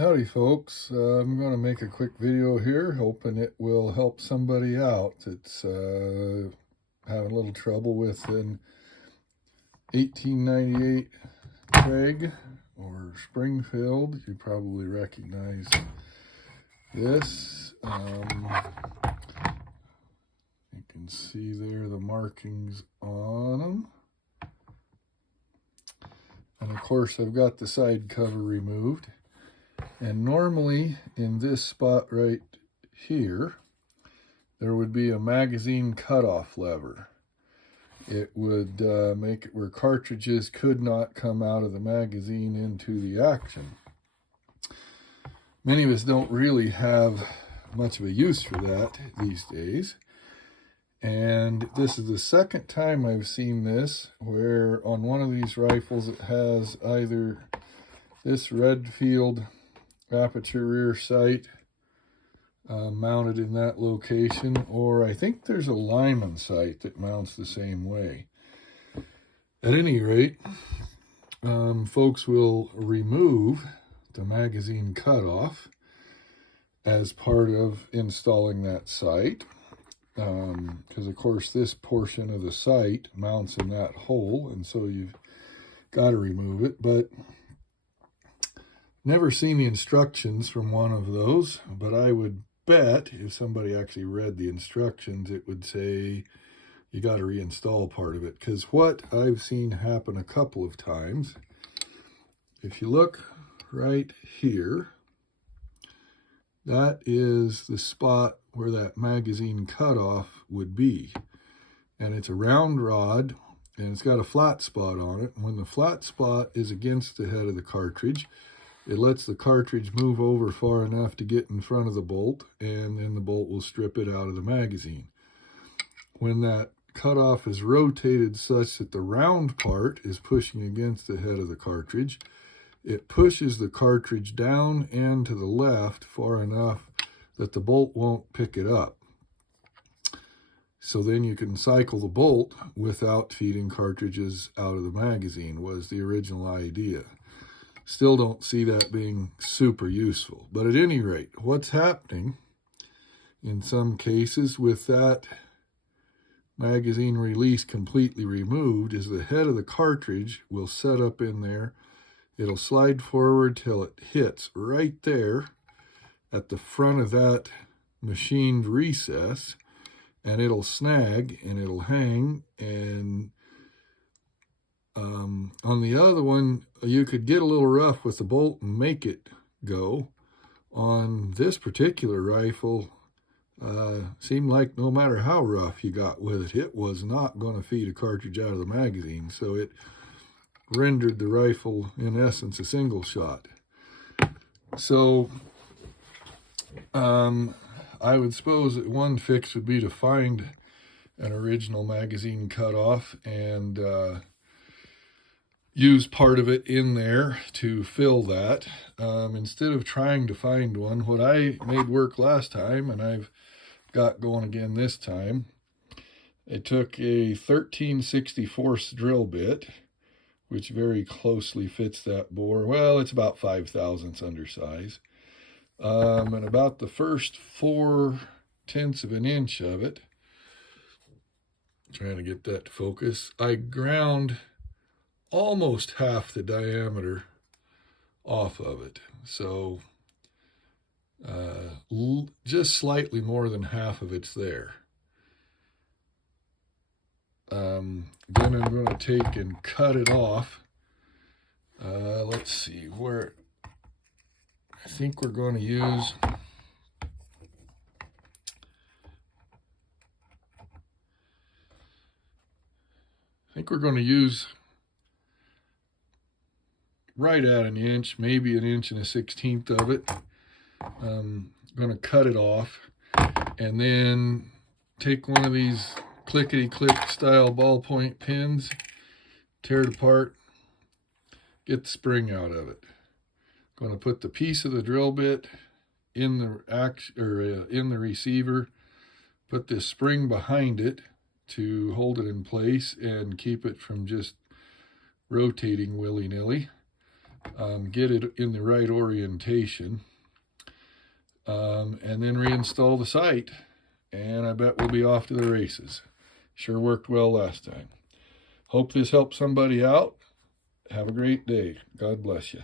Howdy folks, I'm going to make a quick video here, hoping it will help somebody out that's having a little trouble with an 1898 Krag or Springfield. You probably recognize this. You can see there the markings on them. And of course I've got the side cover removed. And normally in this spot right here, there would be a magazine cutoff lever. It would make it where cartridges could not come out of the magazine into the action. Many of us don't really have much of a use for that these days. And this is the second time I've seen this, where on one of these rifles it has either this Redfield aperture rear sight mounted in that location, or I think there's a Lyman sight that mounts the same way. At any rate, folks will remove the magazine cutoff as part of installing that sight, because of course this portion of the sight mounts in that hole, and so you've got to remove it. But never seen the instructions from one of those, but I would bet if somebody actually read the instructions, it would say you got to reinstall part of it. Because what I've seen happen a couple of times, if you look right here, that is the spot where that magazine cutoff would be. And it's a round rod, and it's got a flat spot on it. And when the flat spot is against the head of the cartridge, it lets the cartridge move over far enough to get in front of the bolt, and then the bolt will strip it out of the magazine. When that cutoff is rotated such that the round part is pushing against the head of the cartridge, it pushes the cartridge down and to the left far enough that the bolt won't pick it up. So then you can cycle the bolt without feeding cartridges out of the magazine, was the original idea. Still don't see that being super useful. But at any rate, what's happening in some cases with that magazine release completely removed is the head of the cartridge will set up in there. It'll slide forward till it hits right there at the front of that machined recess, and it'll snag and it'll hang. And on the other one, you could get a little rough with the bolt and make it go. On this particular rifle, seemed like no matter how rough you got with it, it was not going to feed a cartridge out of the magazine. So it rendered the rifle, in essence, a single shot. So I would suppose that one fix would be to find an original magazine cutoff and use part of it in there to fill that. Instead of trying to find one, what I made work last time, and I've got going again this time, I took a 13/64 drill bit, which very closely fits that bore. Well, it's about 5/1000 undersize. And about the first 4/10 of an inch of it, trying to get that to focus, I ground almost half the diameter off of it. So just slightly more than half of it's there. Then I'm going to take and cut it off. Let's see where I think we're going to use. Right at an inch, maybe 1 1/16 of it. I'm going to cut it off and then take one of these clickety-click style ballpoint pins, tear it apart, get the spring out of it. Going to put the piece of the drill bit in the receiver, put this spring behind it to hold it in place and keep it from just rotating willy-nilly. get it in the right orientation, and then reinstall the sight, and I bet we'll be off to the races. Sure worked well last time. Hope this helps somebody out. Have a great day. God bless you.